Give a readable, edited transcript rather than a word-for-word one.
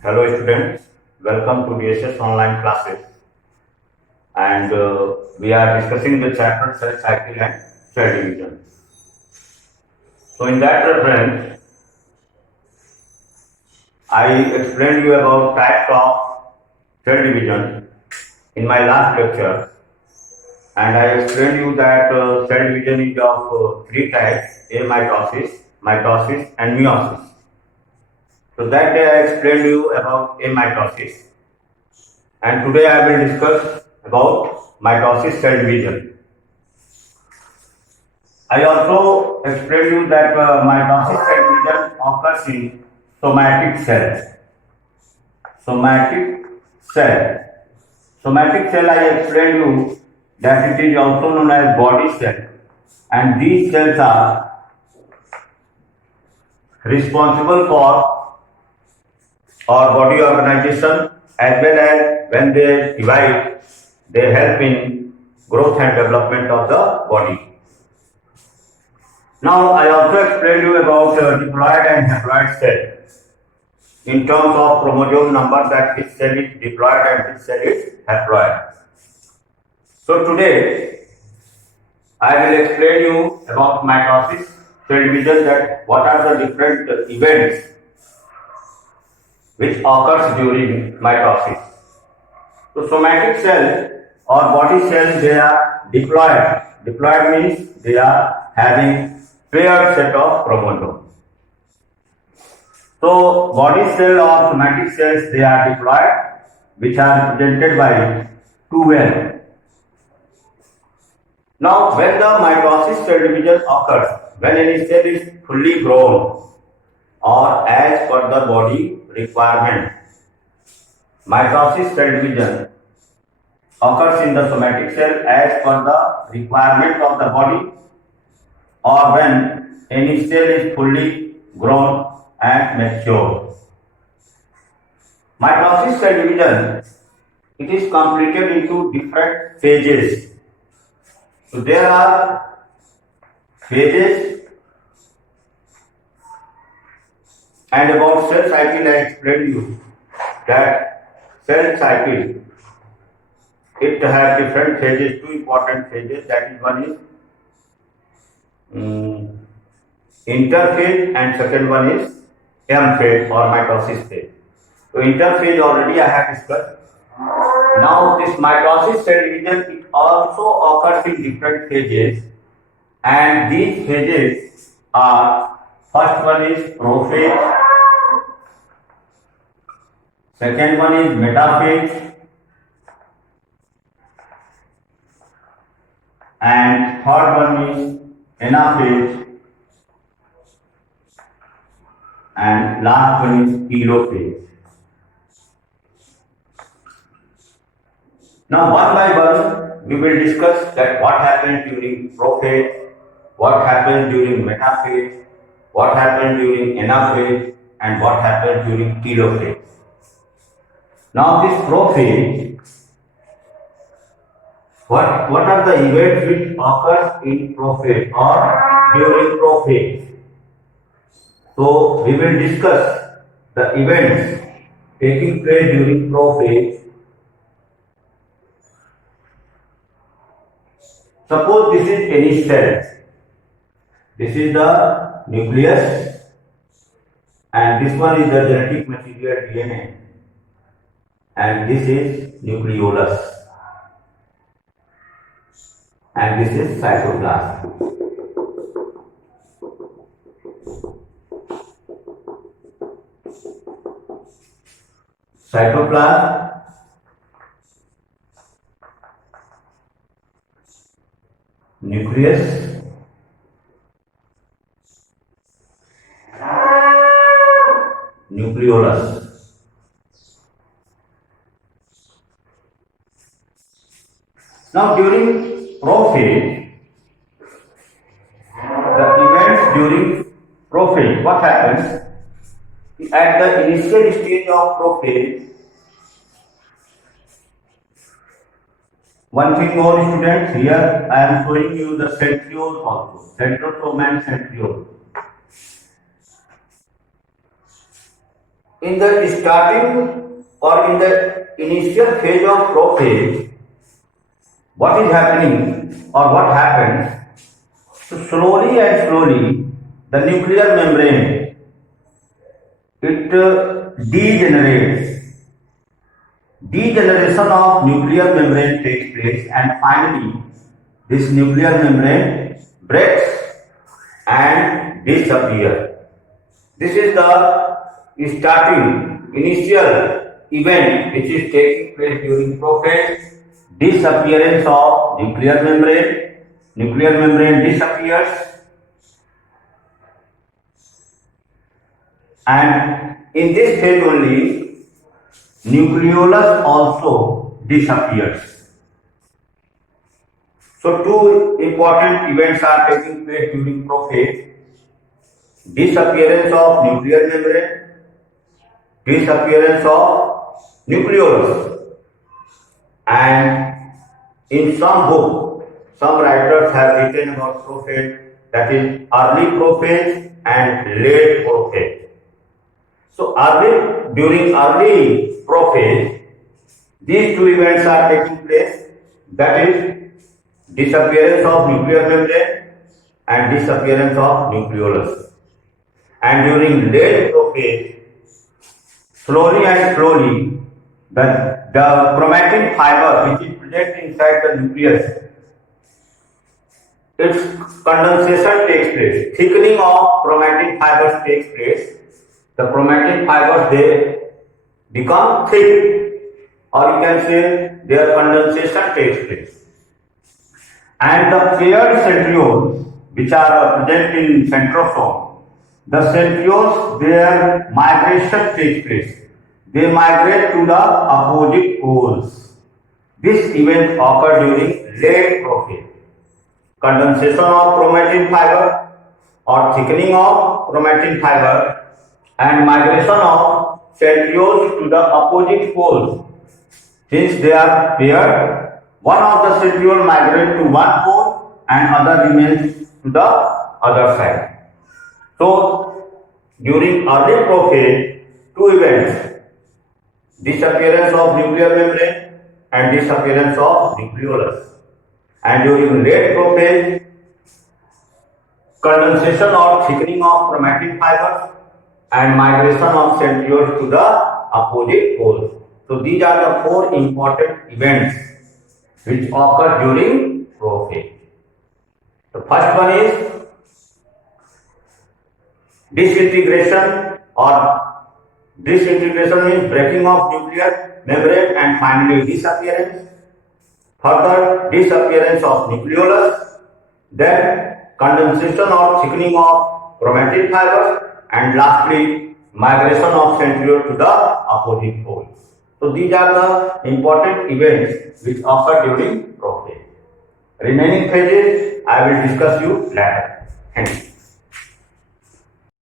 Hello students, welcome to DSS online classes and we are discussing the chapter cell cycle and cell division. So in that reference, I explained you about types of cell division in my last lecture and I explained you that cell division is of three types: amitosis, mitosis and meiosis. So that day I explained you about amitosis. And today I will discuss about mitosis cell division. I also explained you that mitosis cell division occurs in somatic cells. Somatic cell. Somatic cell, I explained you that it is also known as body cell, and these cells are responsible for our body organization, as well as when they divide, they help in growth and development of the body. Now, I also explained you about diploid and haploid cell in terms of chromosome number, that which cell is diploid and which cell is haploid. So today, I will explain you about mitosis cell division, that what are the different events which occurs during mitosis. So somatic cell or body cells, they are diploid. Diploid means they are having paired set of chromosomes. So body cell or somatic cells, they are diploid, which are represented by 2N. Now when the mitosis cell division occurs, when any cell is fully grown or as per the body requirement, mitosis cell division occurs in the somatic cell as per the requirement of the body, or when any cell is fully grown and mature. Mitosis cell division, it is completed into different phases. So there are phases, and about cell cycle I explained you that cell cycle, it has different phases, two important phases, that is one is interphase and second one is M phase or mitosis phase. So interphase already I have discussed. Now this mitosis cell division, it also occurs in different phases, and these phases are, first one is prophase, second one is metaphase, and third one is anaphase, and last one is telophase. Now one by one we will discuss that what happens during prophase, what happens during metaphase, what happens during anaphase, and what happens during telophase. Now this prophase, what are the events which occurs in prophase or during prophase? So we will discuss the events taking place during prophase. Suppose this is any cell. This is the nucleus, and this one is the genetic material DNA, and this is nucleolus, and this is cytoplasm. Cytoplasm, nucleus, nucleolus. Now during prophase, the events during prophase, what happens? At the initial stage of prophase, one thing more students, here I am showing you the centrioles also, centrosome and centriole. in the starting or in the initial phase of prophase, what is happening or what happens? So slowly and slowly, the nuclear membrane it degenerates. Degeneration of nuclear membrane takes place, and finally, this nuclear membrane breaks and disappears. This is the starting initial event which is taking place during prophase. Disappearance of nuclear membrane. Nuclear membrane disappears, and in this phase only, nucleolus also disappears. So two important events are taking place during prophase: disappearance of nuclear membrane, disappearance of nucleolus. And in some book, some writers have written about prophase, that is early prophase and late prophase. So during early prophase, these two events are taking place, that is disappearance of nuclear membrane and disappearance of nucleolus. And during late prophase, slowly and slowly, the chromatin fiber which is present inside the nucleus, its condensation takes place, thickening of chromatin fibers takes place. The chromatin fibers, they become thick, or you can say their condensation takes place. And the paired centrioles which are present in centrosome, the centrioles, their migration takes place. They migrate to the opposite poles. This event occurs during late prophase. Condensation of chromatin fiber or thickening of chromatin fiber and migration of centrioles to the opposite poles. Since they are paired, one of the centriole migrates to one pole and other remains to the other side. So, during early prophase, two events: disappearance of nuclear membrane and disappearance of nucleolus. And during late prophase, condensation or thickening of chromatin fibers and migration of centrioles to the opposite poles. So these are the four important events which occur during prophase. The first one is disintegration, or disintegration means breaking of nuclear membrane and finally disappearance. Further, disappearance of nucleolus, then condensation or thickening of chromatin fibers, and lastly migration of centriole to the opposite pole. So these are the important events which occur during prophase. Remaining phases I will discuss you later. Thank you.